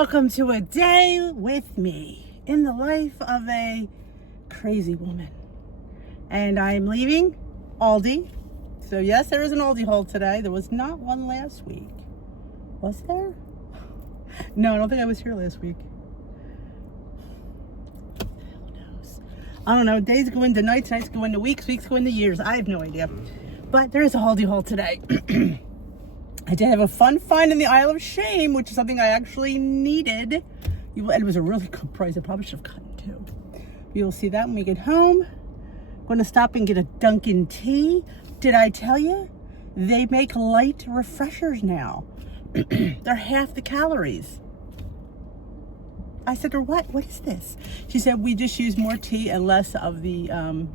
welcome to a day with me in the life of a crazy woman. And I'm leaving Aldi. So yes, there is an Aldi haul today. There was not one last week. Was there? No, I don't think I was here last week. Who knows? I don't know. Days go into nights, nights go into weeks, weeks go into years. I have no idea. But there is a Aldi haul today. I did have a fun find in the Isle of Shame, which is something I actually needed. It was a really good price. I probably should have gotten two. You'll see that when we get home. I'm going to stop and get a Dunkin' tea. Did I tell you? They make light refreshers now. They're half the calories. I said to her, what? What is this? She said, we just use more tea and less of the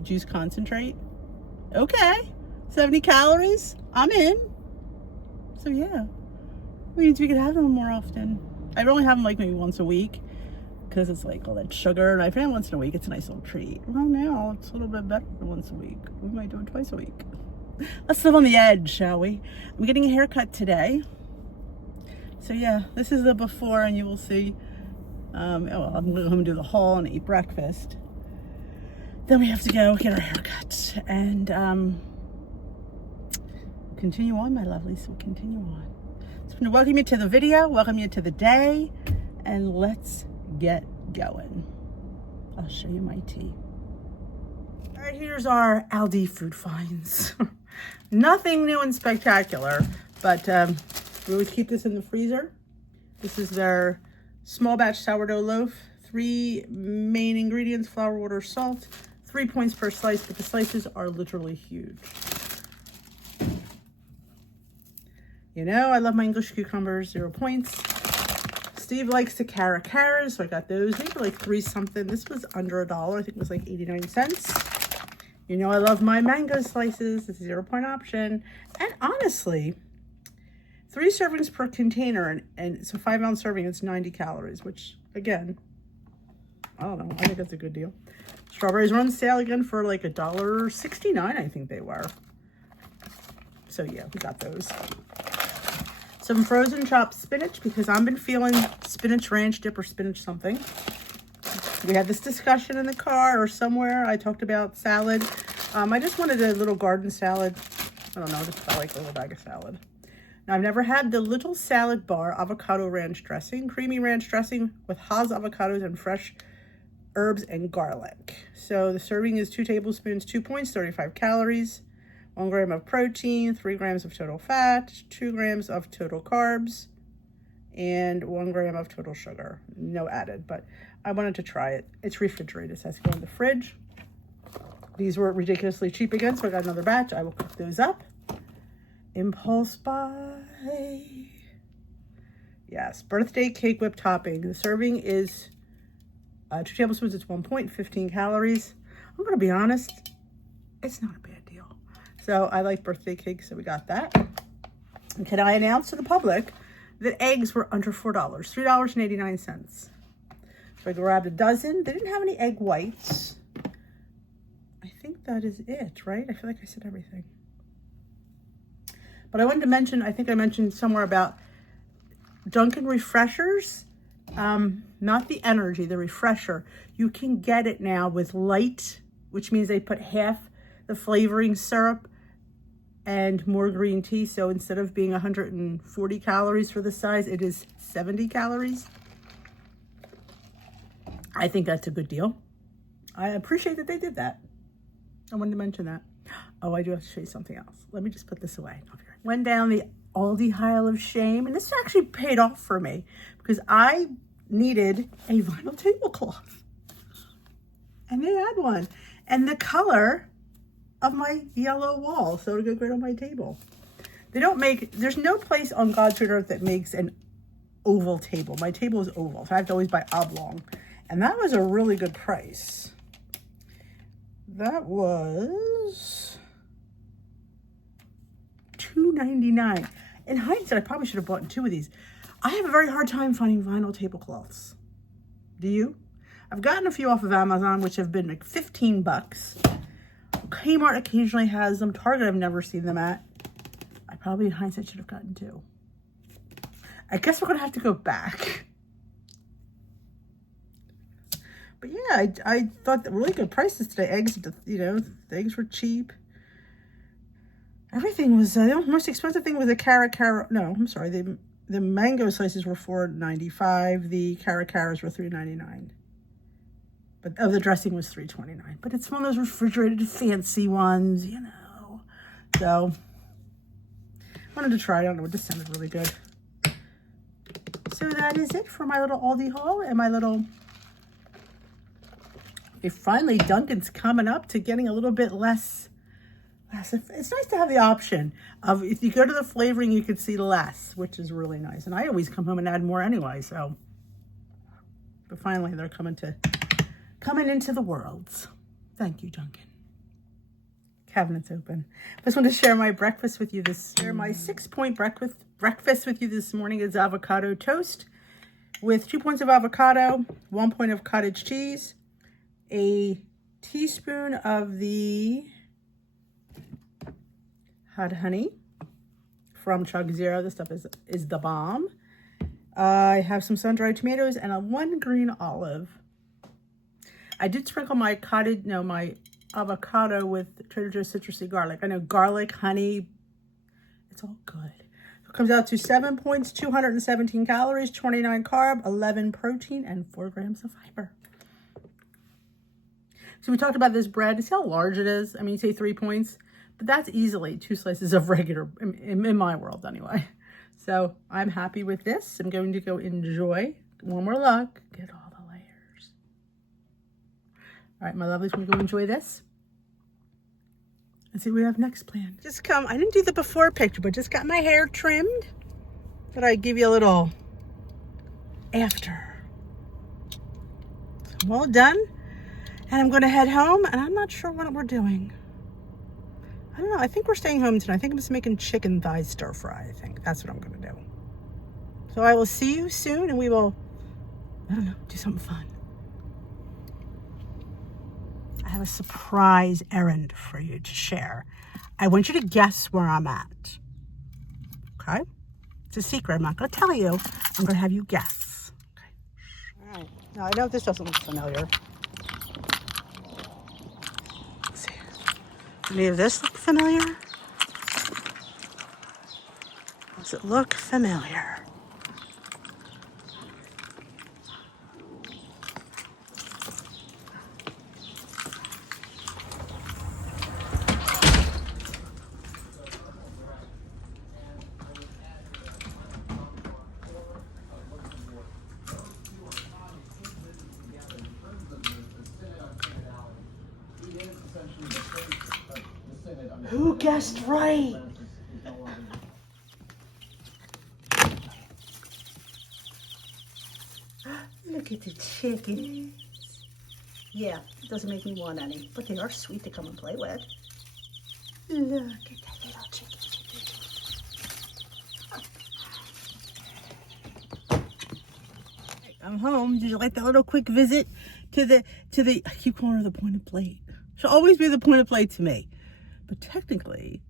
juice concentrate. Okay. 70 calories. I'm in. So yeah, means we could have them more often. I only have them like maybe once a week because it's like all that sugar. And I've had once in a week. It's a nice little treat. Well, now it's a little bit better than once a week. We might do it twice a week. Let's live on the edge, shall we? I'm getting a haircut today. So yeah, this is the before, and you will see. I'm going to go home and do the haul and eat breakfast. Then we have to go get our haircut and continue on, my lovelies. We'll continue on. So I'm going to welcome you to the video, welcome you to the day, and let's get going. I'll show you my tea. All right, here's our Aldi food finds. Nothing new and spectacular, but we always keep this in the freezer. This is their small batch sourdough loaf. 3 main ingredients: flour, water, salt. 3 points per slice, but the slices are literally huge. You know, I love my English cucumbers, 0 points. Steve likes to caras, so I got those. They were like 3 something. This was under $1. I think it was like 89 cents. You know, I love my mango slices. It's a 0 point option. And honestly, 3 servings per container, and it's a 5-ounce serving. It's 90 calories, which again, I don't know. I think that's a good deal. Strawberries were on sale again for like $1.69. I think they were. So yeah, we got those. Some frozen chopped spinach because I've been feeling spinach ranch dip or spinach something. We had this discussion in the car or somewhere. I talked about salad. I just wanted a little garden salad. I don't know, just felt like a little bag of salad. Now, I've never had the little salad bar avocado ranch dressing, creamy ranch dressing with Haas avocados and fresh herbs and garlic. So the serving is 2 tablespoons, 2 points, 35 calories. 1 gram of protein, 3 grams of total fat, 2 grams of total carbs, and 1 gram of total sugar. No added, but I wanted to try it. It's refrigerated, so it has to go in the fridge. These were ridiculously cheap again, so I got another batch. I will cook those up. Impulse buy. Yes, birthday cake whipped topping. The serving is 2 tablespoons. It's 1 point, 15 calories. I'm going to be honest, it's not a bad deal. So I like birthday cake, so we got that. And can I announce to the public that eggs were under $4, $3.89. So I grabbed a dozen. They didn't have any egg whites. I think that is it, right? I feel like I said everything. But I wanted to mention, I think I mentioned somewhere about Dunkin' refreshers. Not the energy, the refresher. You can get it now with light, which means they put half the flavoring syrup and more green tea. So instead of being 140 calories for the size, it is 70 calories. I think that's a good deal. I appreciate that they did that. I wanted to mention that. Oh, I do have to show you something else. Let me just put this away. Went down the Aldi Isle of Shame, and this actually paid off for me because I needed a vinyl tablecloth. And they had one. And the color of my yellow wall, so it'll go great on my table. They don't make, there's no place on God's green earth that makes an oval table. My table is oval, so I have to always buy oblong. And that was a really good price. That was $2.99. In hindsight, I probably should have bought 2 of these. I have a very hard time finding vinyl tablecloths. Do you? I've gotten a few off of Amazon, which have been like 15 bucks. Kmart occasionally has them. Target, I've never seen them at. I probably in hindsight should have gotten 2. I guess we're gonna have to go back But yeah, I thought that really good prices today. Eggs, you know, the eggs were cheap. Everything was, the most expensive thing was the no, I'm sorry, the mango slices were $4.95. The caras were $3.99. But the dressing was $3.29. But it's one of those refrigerated fancy ones, you know. So I wanted to try it. I don't know, it just sounded really good. So that is it for my little Aldi haul and my little. Finally, Dunkin's coming up to getting a little bit less. It's nice to have the option of, if you go to the flavoring, you can see less, which is really nice. And I always come home and add more anyway. So, but finally, they're coming into the worlds. Thank you, Dunkin. Cabinet's open. I just wanted to share my breakfast with you my 6-point breakfast with you this morning is avocado toast with 2 points of avocado, 1 point of cottage cheese, a teaspoon of the hot honey from Chug Zero. This stuff is the bomb. I have some sun-dried tomatoes and 1 green olive. I did sprinkle my avocado with Trader Joe's citrusy garlic. I know garlic, honey, it's all good. It comes out to 7 points, 217 calories, 29 carb, 11 protein, and 4 grams of fiber. So we talked about this bread. See how large it is? I mean, you say 3 points, but that's easily 2 slices of regular, in my world anyway. So I'm happy with this. I'm going to go enjoy, one more look, get all the layers. All right, my lovelies, we're going to go enjoy this. Let's see what we have next planned. I didn't do the before picture, but just got my hair trimmed. Thought I'd give you a little after. So I'm all done. And I'm going to head home, and I'm not sure what we're doing. I don't know. I think we're staying home tonight. I think I'm just making chicken thigh stir fry. I think that's what I'm going to do. So I will see you soon, and we will, I don't know, do something fun. I have a surprise errand for you to share. I want you to guess where I'm at. Okay? It's a secret. I'm not going to tell you. I'm going to have you guess. Okay. All right. Now, I know this doesn't look familiar. Any of this look familiar? Does it look familiar? Who guessed right? Look at the chickens. Yeah, it doesn't make me want any, but they are sweet to come and play with. Look at that little chicken. I'm home. Did you like that little quick visit to the, I keep calling her the pointed plate. She'll always be the pointed plate to me. But technically,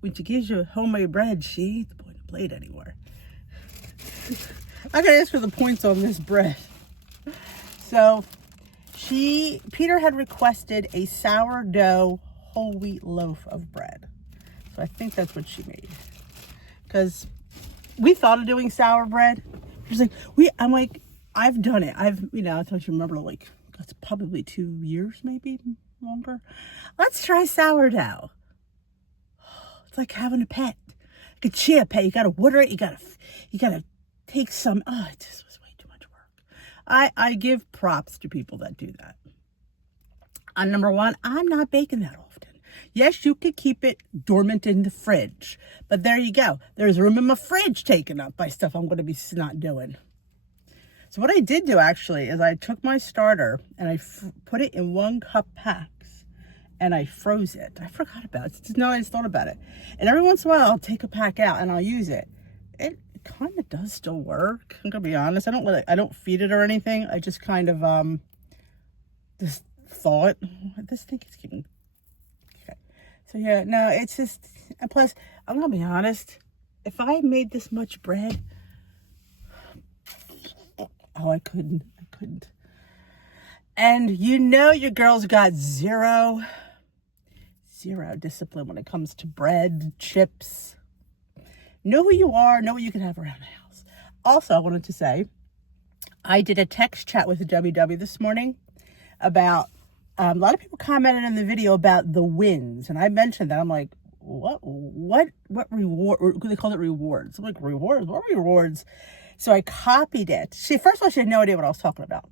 when she gives you homemade bread, she ain't the pointed plate anymore. I gotta ask for the points on this bread. So, Peter had requested a sourdough whole wheat loaf of bread. So I think that's what she made. Because we thought of doing sour bread. She's like, I'm like, I've done it. I don't you remember, like, that's probably 2 years, maybe longer. Let's try sourdough. It's like having a pet, like a chia pet. You gotta water it. You gotta take some. Oh, it just was way too much work. I give props to people that do that. Number one, I'm not baking that often. Yes, you could keep it dormant in the fridge, but there you go. There's room in my fridge taken up by stuff I'm going to be not doing. So what I did do actually is I took my starter and I put it in 1 cup packs and I froze it. I forgot about it. No, I just thought about it. And every once in a while I'll take a pack out and I'll use it. It kind of does still work. I'm gonna be honest. I don't feed it or anything. I just kind of just thought this thing is getting okay. So yeah, no, it's just, and plus I'm gonna be honest. If I made this much bread, I couldn't. And you know your girl's got zero discipline when it comes to bread, chips. Know who you are, know what you can have around the house. Also, I wanted to say, I did a text chat with the WW this morning about, a lot of people commented in the video about the wins. And I mentioned that. I'm like, what reward? They called it rewards. I'm like, rewards? What rewards? So I copied it. First of all, she had no idea what I was talking about.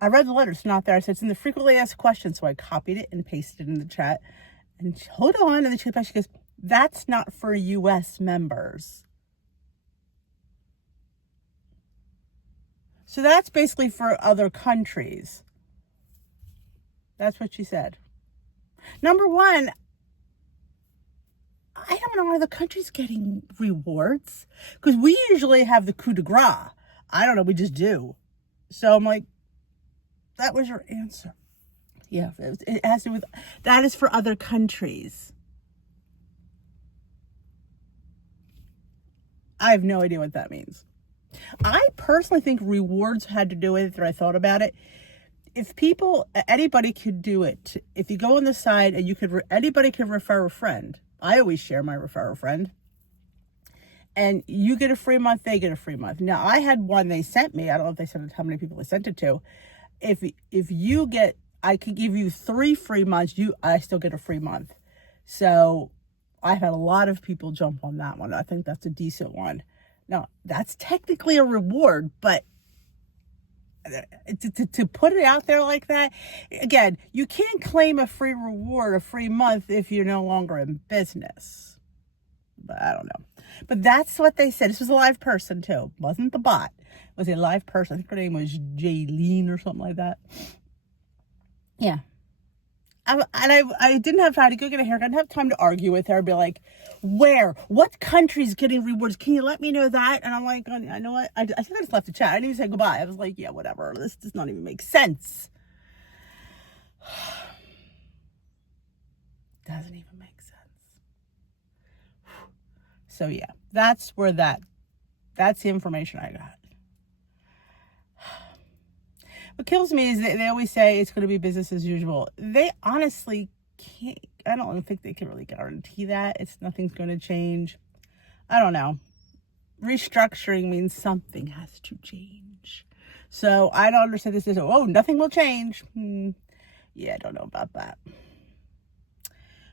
I read the letter. It's not there. I said, it's in the frequently asked questions. So I copied it and pasted it in the chat. And she, hold on. And then she goes, that's not for U.S. members. So that's basically for other countries. That's what she said. Number one, I don't know, are the countries getting rewards? Because we usually have the coup de grace. I don't know, we just do. So I'm like, that was your answer. Yeah, it has to do with, that is for other countries. I have no idea what that means. I personally think rewards had to do with it, or I thought about it. If anybody could do it. If you go on the side and anybody could refer a friend. I always share my refer a friend. And you get a free month, they get a free month. Now, I had one they sent me. I don't know if they sent it, how many people they sent it to. If you get, I could give you 3 free months, I still get a free month. So I've had a lot of people jump on that one. I think that's a decent one. Now, that's technically a reward, but to put it out there like that, again, you can't claim a free reward, a free month, if you're no longer in business. But I don't know. But that's what they said. This was a live person, too. It wasn't the bot. It was a live person. I think her name was Jaylene or something like that. Yeah. I didn't have time to go get a haircut. I didn't have time to argue with her. Be like, what country's getting rewards? Can you let me know that? And I'm like, I know what? I think I just left the chat. I didn't even say goodbye. I was like, yeah, whatever. This does not even make sense. Doesn't even make sense. So yeah, that's the information I got. What kills me is they always say it's going to be business as usual. They honestly can't. I don't think they can really guarantee that. Nothing's going to change. I don't know. Restructuring means something has to change. So I don't understand this. Nothing will change. Yeah, I don't know about that.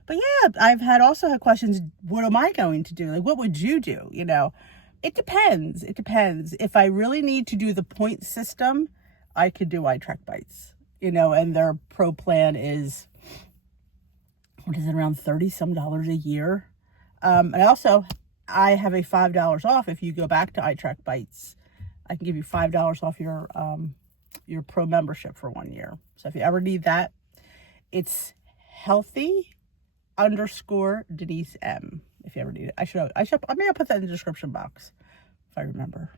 But yeah, I've also had questions. What am I going to do? Like, what would you do? It depends. If I really need to do the point system, I could do iTrack Bites, and their pro plan is, what is it, around $30-some a year. And I have a $5 off if you go back to iTrack Bites. I can give you $5 off your pro membership for 1 year. So if you ever need that, it's healthy_Denise M. If you ever need it, I may have put that in the description box if I remember.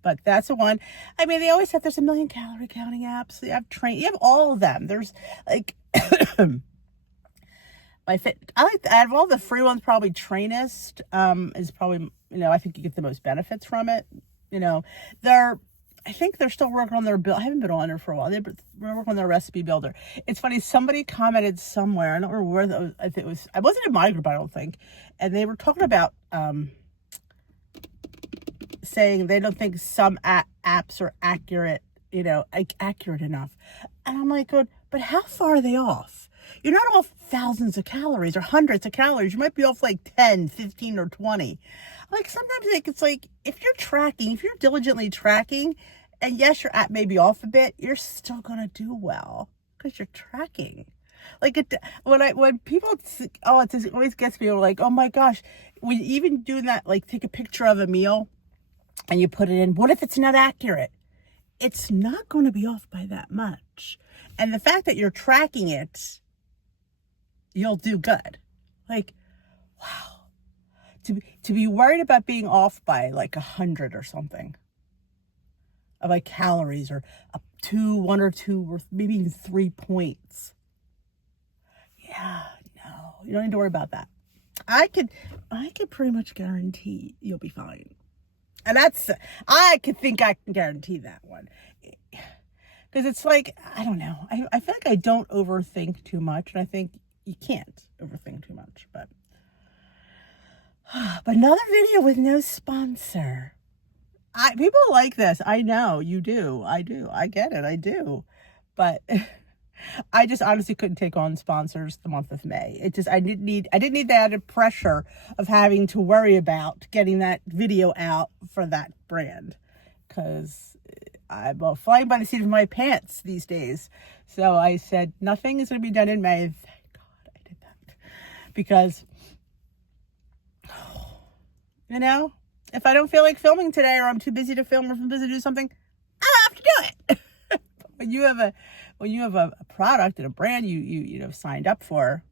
But that's the one. I mean, they always said there's a million calorie counting apps. You have all of them. There's like out of all the free ones, probably Trainist is probably, I think you get the most benefits from it. I think they're still working on their build. I haven't been on there for a while. They're working on their recipe builder. It's funny. Somebody commented somewhere. I don't remember where that was. I think I wasn't in my group, I don't think. And they were talking about saying they don't think some apps are accurate, accurate enough. And I'm like, but how far are they off? You're not off thousands of calories or hundreds of calories. You might be off like 10, 15, or 20. Like sometimes it's like if you're diligently tracking, and yes, your app may be off a bit, you're still going to do well because you're tracking. Like when people, it always gets me like, oh my gosh, when even doing that, like take a picture of a meal and you put it in, what if it's not accurate? It's not going to be off by that much. And the fact that you're tracking it, you'll do good. Like, wow. To be worried about being off by like 100 or something of like calories or 1 or 2 or maybe even 3 points. Yeah, no, you don't need to worry about that. I could pretty much guarantee you'll be fine. And I can guarantee that one. Because it's like, I don't know. I feel like I don't overthink too much. And I think you can't overthink too much. But another video with no sponsor. People like this. I know you do. I do. I get it. I do. But I just honestly couldn't take on sponsors the month of May. I didn't need the added pressure of having to worry about getting that video out for that brand. Because I'm flying by the seat of my pants these days. So I said, nothing is going to be done in May. Thank God I did that. Because, you know, if I don't feel like filming today, or I'm too busy to film, or if I'm busy to do something, I have to do it. When you have a product and a brand you know signed up for,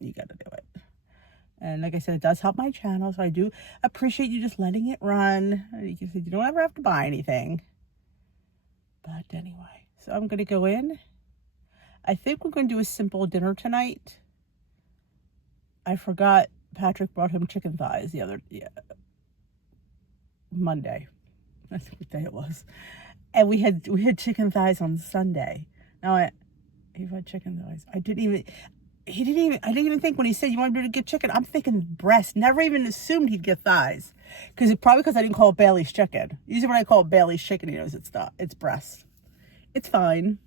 you got to do it. And like I said, it does help my channel, so I do appreciate you just letting it run. You don't ever have to buy anything. But anyway, so I'm going to go in. I think we're going to do a simple dinner tonight. I forgot Patrick brought home chicken thighs Monday. That's what day it was. And we had chicken thighs on Sunday. Now he had chicken thighs. I didn't even think when he said you want to get chicken, I'm thinking breast. Never even assumed he'd get thighs. Because I didn't call it Bailey's chicken. Usually when I call it Bailey's chicken, he knows it's not. It's breast. It's fine.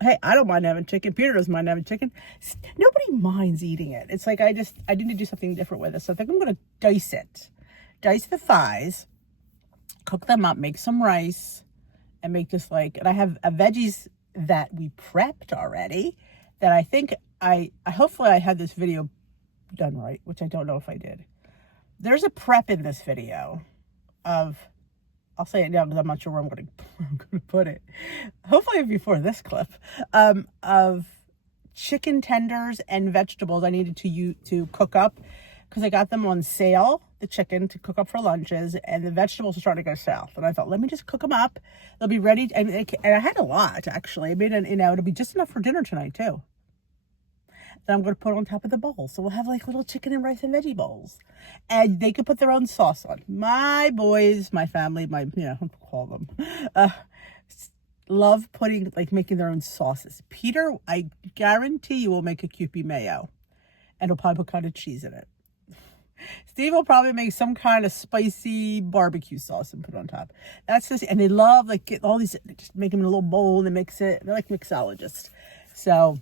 Hey, I don't mind having chicken. Peter doesn't mind having chicken. Nobody minds eating it. It's like I need to do something different with it. So I think I'm going to dice it. Dice the thighs. Cook them up. Make some rice. And make just and I have veggies that we prepped already. That I think hopefully I had this video done right, which I don't know if I did. There's a prep in this video of, I'll say it now because I'm not sure where I'm going to put it. Hopefully before this clip, of chicken tenders and vegetables I needed to cook up because I got them on sale, the chicken to cook up for lunches, and the vegetables are starting to go south. And I thought, let me just cook them up. They'll be ready. And I had a lot, actually. I made it'll be just enough for dinner tonight, too. That I'm going to put on top of the bowl. So we'll have little chicken and rice and veggie bowls. And they could put their own sauce on. My boys, my family, I'll call them, love making their own sauces. Peter, I guarantee you will make a Kewpie mayo. And he'll probably put kind of cheese in it. Steve will probably make some kind of spicy barbecue sauce and put on top. That's just, and they love get all these, just make them in a little bowl and they mix it. They're like mixologists. So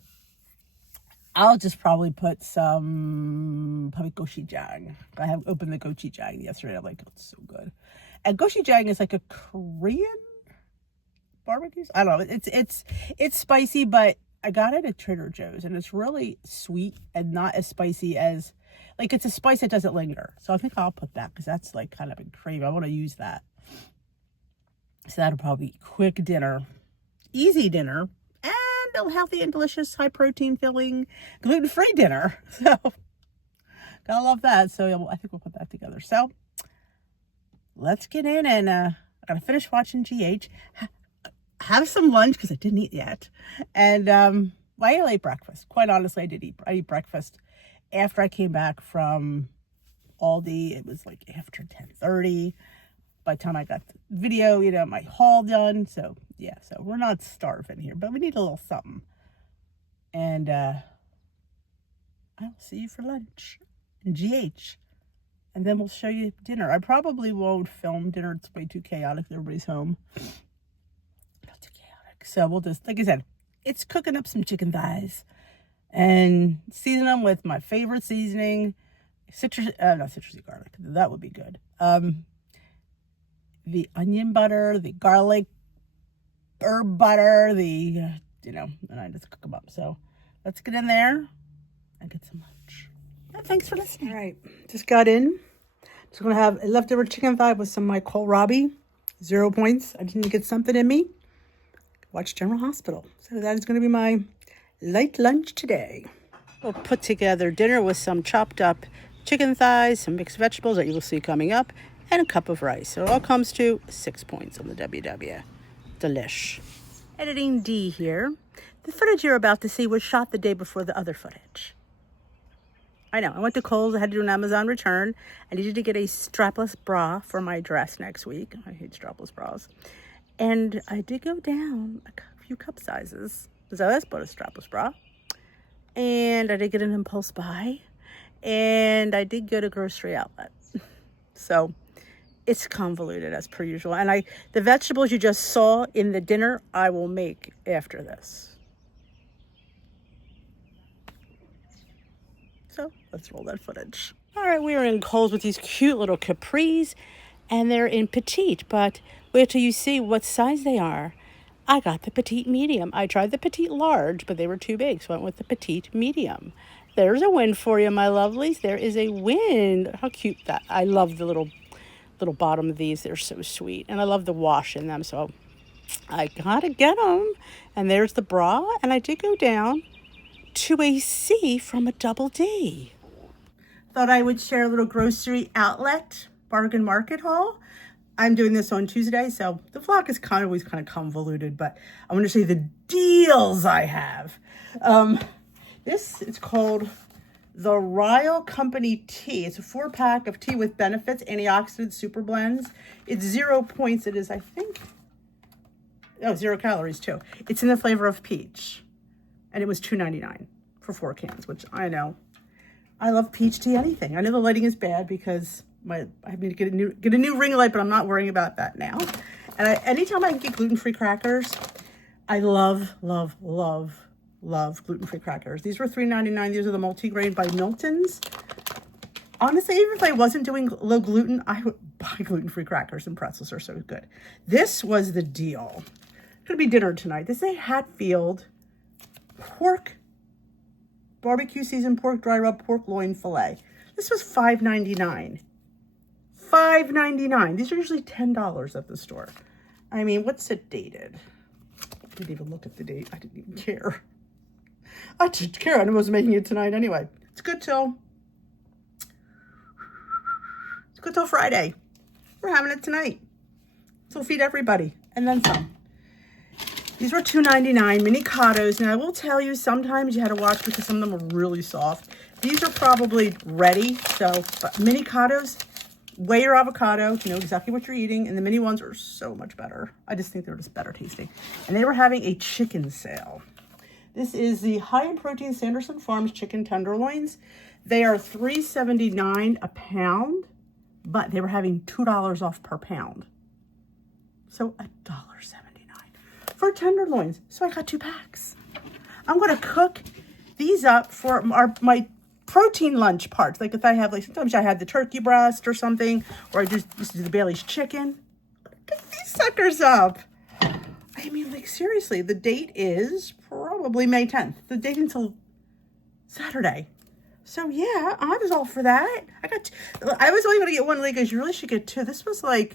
I'll just probably put some gochujang. I have opened the gochujang yesterday. I'm like, oh, it's so good. And gochujang is like a Korean barbecue. I don't know. It's spicy, but I got it at Trader Joe's and it's really sweet and not as spicy as, it's a spice that doesn't linger. So I think I'll put that because that's kind of a crave. I want to use that. So that'll probably be quick dinner, easy dinner, and a healthy and delicious, high protein filling, gluten-free dinner. So gotta love that. So I think we'll put that together. So let's get in and I gotta finish watching GH. Have some lunch because I didn't eat yet. And I ate breakfast. Quite honestly, I eat breakfast after I came back from Aldi. It was after 10:30. By the time I got the video, my haul done. So yeah, so we're not starving here, but we need a little something. And I'll see you for lunch in GH. And then we'll show you dinner. I probably won't film dinner. It's way too chaotic. Everybody's home. Not too chaotic. So we'll just, like I said, it's cooking up some chicken thighs. And season them with my favorite seasoning. Not citrusy garlic. That would be good. The onion butter, the garlic, herb butter, and I just cook them up. So let's get in there and get some lunch. And thanks for listening. All right, just got in. Just going to have a leftover chicken thigh with some of my kohlrabi. 0 points. I just need to get something in me. Watch General Hospital. So that is going to be my light lunch today. We'll put together dinner with some chopped up chicken thighs, some mixed vegetables that you will see coming up, and a cup of rice. So it all comes to 6 points on the WW. Delish. Editing D here. The footage you're about to see was shot the day before the other footage. I know, I went to Kohl's, I had to do an Amazon return. I needed to get a strapless bra for my dress next week. I hate strapless bras. And I did go down a few cup sizes. So that's bought a strapless bra. And I did get an impulse buy. And I did go to grocery outlet. So it's convoluted as per usual. And the vegetables you just saw in the dinner, I will make after this. So let's roll that footage. All right, we are in Kohl's with these cute little capris, and they're in petite, but wait till you see what size they are. I got the petite medium. I tried the petite large, but they were too big, so I went with the petite medium. There's a win for you, my lovelies. There is a win. How cute that. I love the little bottom of these. They're so sweet, and I love the wash in them, so I gotta get them. And there's the bra, and I did go down to a C from a double D. Thought I would share a little grocery outlet bargain market haul. I'm doing this on Tuesday, so the vlog is always kind of convoluted, but I want to show you the deals I have. This is called the Ryle Company Tea. It's a 4-pack of tea with benefits, antioxidant super blends. It's 0 points. It is, I think, 0 calories too. It's in the flavor of peach. And it was $2.99 for 4 cans, which I know. I love peach tea anything. I know the lighting is bad because I need to get a new ring light, but I'm not worrying about that now. And anytime I can get gluten-free crackers, I love gluten-free crackers. These were $3.99. These are the multigrain by Milton's. Honestly, even if I wasn't doing low gluten, I would buy gluten-free crackers, and pretzels are so good. This was the deal. It's gonna be dinner tonight. This is a Hatfield pork, barbecue seasoned pork, dry rub pork loin filet. This was $5.99. $5.99. These are usually $10 at the store. I mean, what's it dated? I didn't even look at the date. I didn't even care. I didn't care. I was making it tonight anyway. It's good till Friday. We're having it tonight. So we'll feed everybody and then some. These were $2.99 mini cottos. Now I will tell you, sometimes you had to watch because some of them are really soft. These are probably ready. So, but mini cottos, weigh your avocado to know exactly what you're eating. And the mini ones are so much better. I just think they're just better tasting. And they were having a chicken sale. This is the high in protein Sanderson Farms chicken tenderloins. They are $3.79 a pound, but they were having $2 off per pound. So $1.79 for tenderloins. So I got 2 packs. I'm going to cook these up for my protein lunch parts. Like if I have, sometimes I had the turkey breast or something, or I just do the Bailey's chicken. Cook these suckers up. I mean, seriously, the date is probably May 10th. The date until Saturday. So yeah, I was all for that. I was only going to get one because you really should get 2. This was I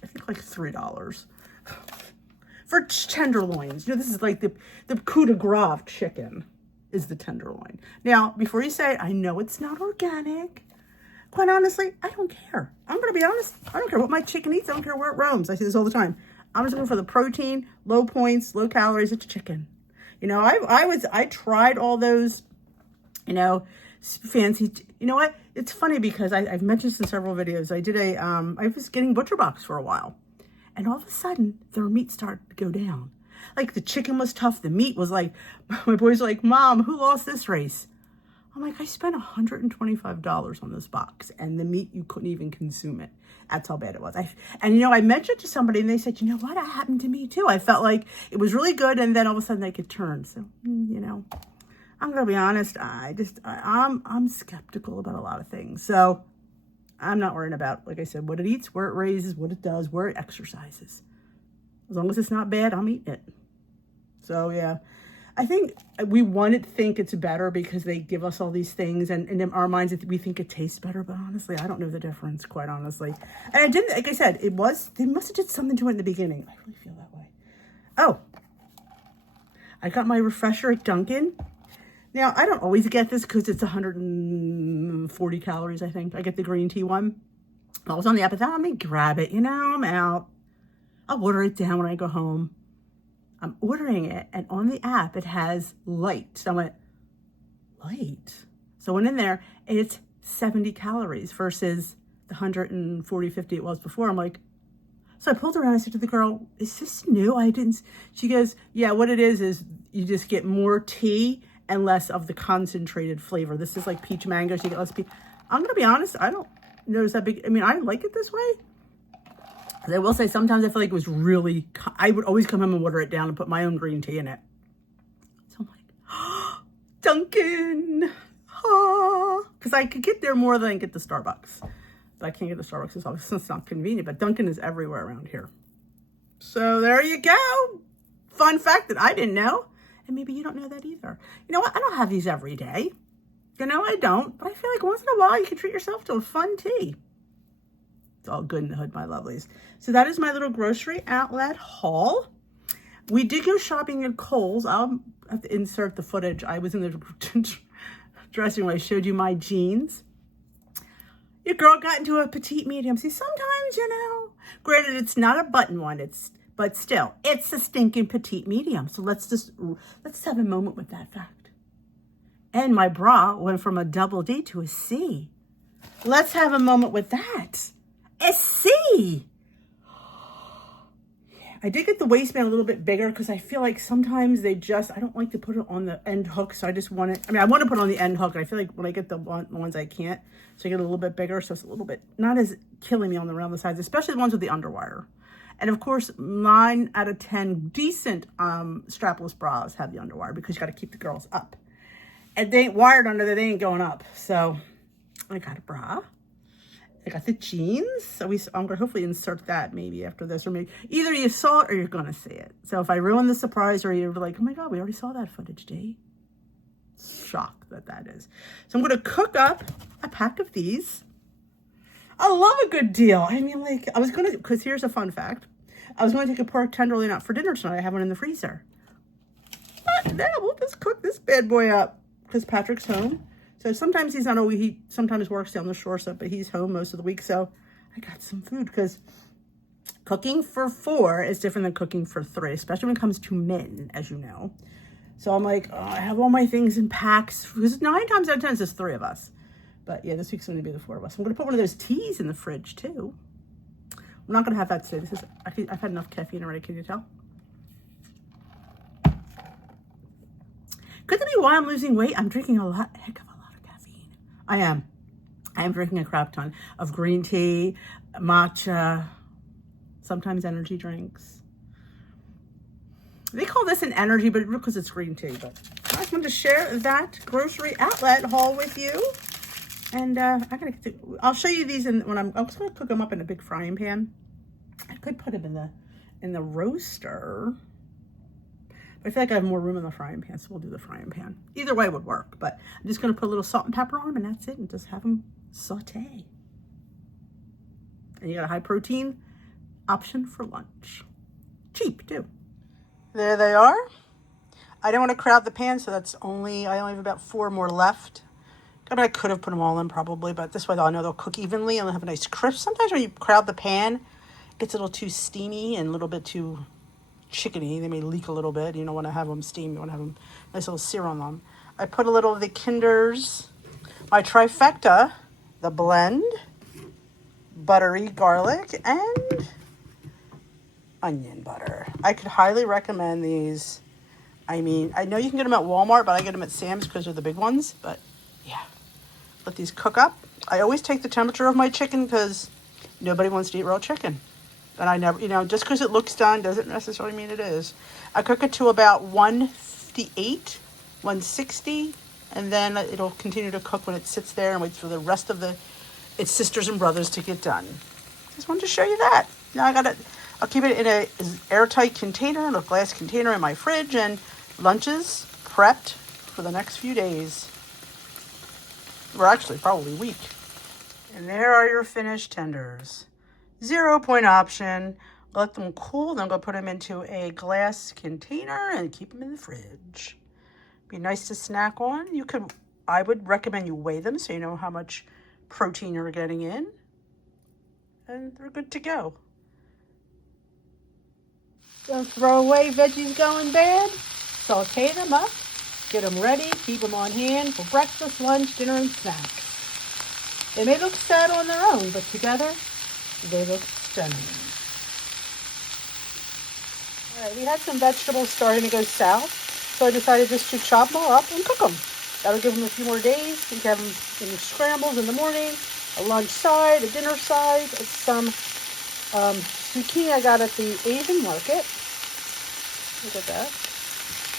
think $3 for tenderloins. This is like the coup de grace chicken is the tenderloin. Now, before you say, I know it's not organic. Quite honestly, I don't care. I'm going to be honest. I don't care what my chicken eats. I don't care where it roams. I say this all the time. I'm just looking for the protein, low points, low calories. It's chicken. I tried all those, fancy. You know what? It's funny because I've mentioned this in several videos. I was getting ButcherBox for a while, and all of a sudden their meat started to go down. The chicken was tough. The meat was my boys were like, Mom, who lost this race? I'm like, I spent $125 on this box, and the meat, you couldn't even consume it. That's how bad it was. I mentioned to somebody, and they said, you know what? That happened to me too. I felt like it was really good, and then all of a sudden, it turned. So, I'm gonna be honest. I'm skeptical about a lot of things. So, I'm not worrying about, like I said, what it eats, where it raises, what it does, where it exercises. As long as it's not bad, I'm eating it. So yeah. I think we want to think it's better because they give us all these things, and in our minds we think it tastes better, but honestly, I don't know the difference, quite honestly. And I didn't, like I said, they must have did something to it in the beginning. I really feel that way. Oh, I got my refresher at Dunkin'. Now, I don't always get this because it's 140 calories, I think. I get the green tea one. I was on the app, I thought, let me grab it. I'm out. I'll order it down when I go home. I'm ordering it, and on the app, it has light. So I went, light? So I went in there, and it's 70 calories versus the 140, 50 it was before. I'm like, So I pulled around. I said to the girl, is this new? She goes, yeah, what it is you just get more tea and less of the concentrated flavor. This is like peach mango, so you get less peach. I'm going to be honest, I don't notice that big. I mean, I like it this way. I will say sometimes I feel like it was really, I would always come home and water it down and put my own green tea in it. So I'm like, oh, Dunkin'. Because I could get there more than I get the Starbucks. But I can't get the Starbucks. It's not convenient, but Dunkin' is everywhere around here. So there you go. Fun fact that I didn't know. And maybe you don't know that either. You know what? I don't have these every day. You know, I don't. But I feel like once in a while you can treat yourself to a fun tea. It's all good in the hood, my lovelies. So that is my little grocery outlet haul. We did go shopping at Kohl's. I'll have to insert the footage. I was in the dressing room. I showed you my jeans. Your girl got into a petite medium. See, sometimes, you know, granted, it's not a button one. But still, it's a stinking petite medium. So let's have a moment with that fact. And my bra went from a double D to a C. Let's have a moment with that. A C. I did get the waistband a little bit bigger because I feel like sometimes I don't like to put it on the end hook. So I just want it, I want to put it on the end hook. And I feel like when I get the ones I can't. So I get a little bit bigger. So it's a little bit, not as killing me around the sides, especially the ones with the underwire. And of course, 9 out of 10 decent strapless bras have the underwire because you got to keep the girls up. And they ain't wired under there, they ain't going up. So I got a bra. I got the jeans. So I'm going to hopefully insert that maybe after this. Or maybe either you saw it or you're going to see it. So if I ruin the surprise or you're like, oh my God, we already saw that footage, Dee. Shock that is. So I'm going to cook up a pack of these. I love a good deal. I mean, like, I was going to, because here's a fun fact. I was going to take a pork tenderloin out for dinner tonight. I have one in the freezer. But now we'll just cook this bad boy up because Patrick's home. So sometimes he's not always, he sometimes works down the shore, but he's home most of the week. So I got some food because cooking for 4 is different than cooking for 3, especially when it comes to men, as you know. So I'm like, oh, I have all my things in packs because 9 times out of 10 it's just 3 of us. But yeah, this week's going to be the 4 of us. I'm going to put one of those teas in the fridge too. I'm not going to have that today. I've had enough caffeine already. Can you tell? Could that be why I'm losing weight? I'm drinking heck of a lot of caffeine. I am drinking a crap ton of green tea, matcha, sometimes energy drinks. They call this an energy, but because it's green tea. But I just wanted to share that grocery outlet haul with you. And I'll show you these when I'm just going to cook them up in a big frying pan. I could put them in the roaster. But I feel like I have more room in the frying pan, so we'll do the frying pan. Either way would work, but I'm just going to put a little salt and pepper on them, and that's it, and just have them saute. And you got a high protein option for lunch. Cheap, too. There they are. I don't want to crowd the pan, so I only have about 4 more left. I could have put them all in probably, but this way I know they'll cook evenly and they'll have a nice crisp. Sometimes when you crowd the pan, it gets a little too steamy and a little bit too chickeny. They may leak a little bit. You don't want to have them steam. You want to have them nice little sear on them. I put a little of the Kinder's, my trifecta, the blend, buttery garlic, and onion butter. I could highly recommend these. I mean, I know you can get them at Walmart, but I get them at Sam's because they're the big ones. But yeah. Let these cook up. I always take the temperature of my chicken because nobody wants to eat raw chicken. And I never, just because it looks done doesn't necessarily mean it is. I cook it to about 158, 160, and then it'll continue to cook when it sits there and waits for the rest of its sisters and brothers to get done. Just wanted to show you that. Now I'll keep it in an airtight container, a glass container in my fridge, and lunches prepped for the next few days. Or actually, probably week. And there are your finished tenders. 0 point option. Let them cool. Then I'm going to put them into a glass container and keep them in the fridge. Be nice to snack on. I would recommend you weigh them so you know how much protein you're getting in. And they're good to go. Don't throw away veggies going bad. Saute them up. Get them ready, keep them on hand for breakfast, lunch, dinner, and snacks. They may look sad on their own, but together, they look stunning. All right, we had some vegetables starting to go south, so I decided just to chop them all up and cook them. That'll give them a few more days. You can have them in scrambles in the morning, a lunch side, a dinner side, some zucchini I got at the Asian market. Look at that.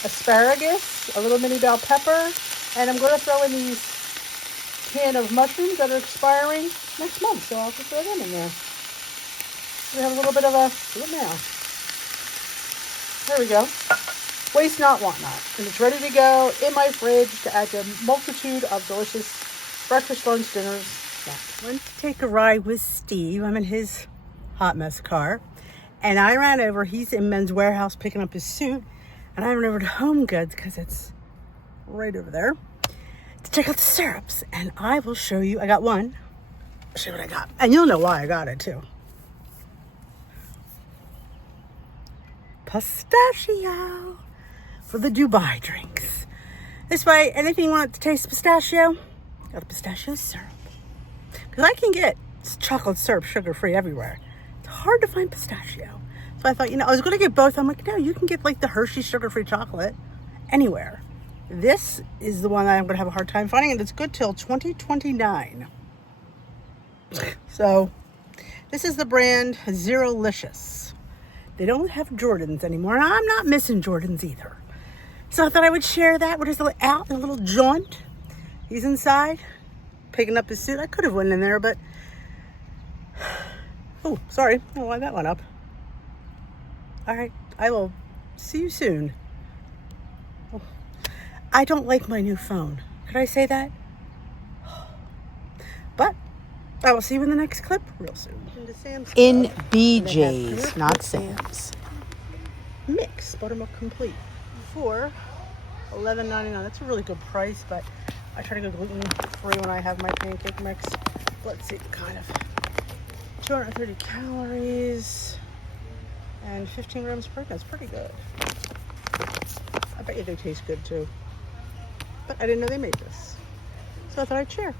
Asparagus, a little mini bell pepper, and I'm going to throw in these can of mushrooms that are expiring next month, so I'll just throw them in there. We have a little bit of a, look now. There we go. Waste not, want not. And it's ready to go in my fridge to add to a multitude of delicious breakfast, lunch, dinners, snacks. Went to take a ride with Steve. I'm in his hot mess car. And I ran over, he's in Men's Warehouse picking up his suit. And I ran over to Home Goods, because it's right over there, to check out the syrups. And I will show you, I got one. I'll show you what I got. And you'll know why I got it too. Pistachio for the Dubai drinks. This way, anything you want to taste pistachio, got a pistachio syrup. Because I can get chocolate syrup sugar-free everywhere. It's hard to find pistachio. So I thought, I was going to get both. I'm like, no, you can get like the Hershey sugar-free chocolate anywhere. This is the one that I'm going to have a hard time finding, and it's good till 2029. So this is the brand Zerolicious. They don't have Jordans anymore, and I'm not missing Jordans either. So I thought I would share that with his little out, a little jaunt. He's inside, picking up his suit. I could have went in there, but... Oh, sorry. I lined that one up. All right, I will see you soon. Oh, I don't like my new phone. Could I say that? But I will see you in the next clip real soon. In BJ's, not Sam's. Mix buttermilk complete for $11.99. That's a really good price, but I try to go gluten-free when I have my pancake mix. Let's see, kind of 230 calories and 15 grams of protein. That's pretty good. I bet you they taste good too. But I didn't know they made this, so I thought I'd share.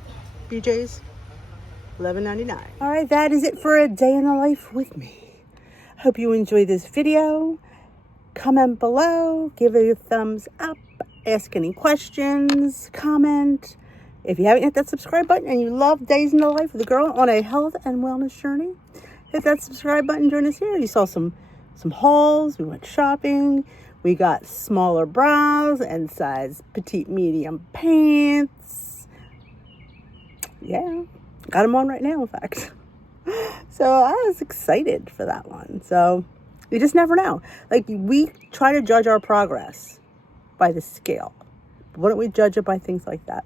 BJ's, $11.99. All right, that is it for a day in the life with me. Hope you enjoyed this video. Comment below, give it a thumbs up, ask any questions, comment. If you haven't hit that subscribe button and you love Days in the Life with a girl on a health and wellness journey, hit that subscribe button. Join us here. You saw some hauls. We went shopping. We got smaller bras and size petite medium pants. Yeah. Got them on right now, in fact. So I was excited for that one. So you just never know. Like, we try to judge our progress by the scale. But why don't we judge it by things like that?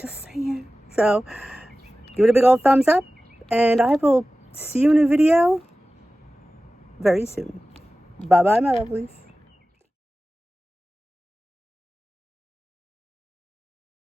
Just saying. So give it a big old thumbs up. And I will see you in a video very soon. Bye-bye, my lovelies.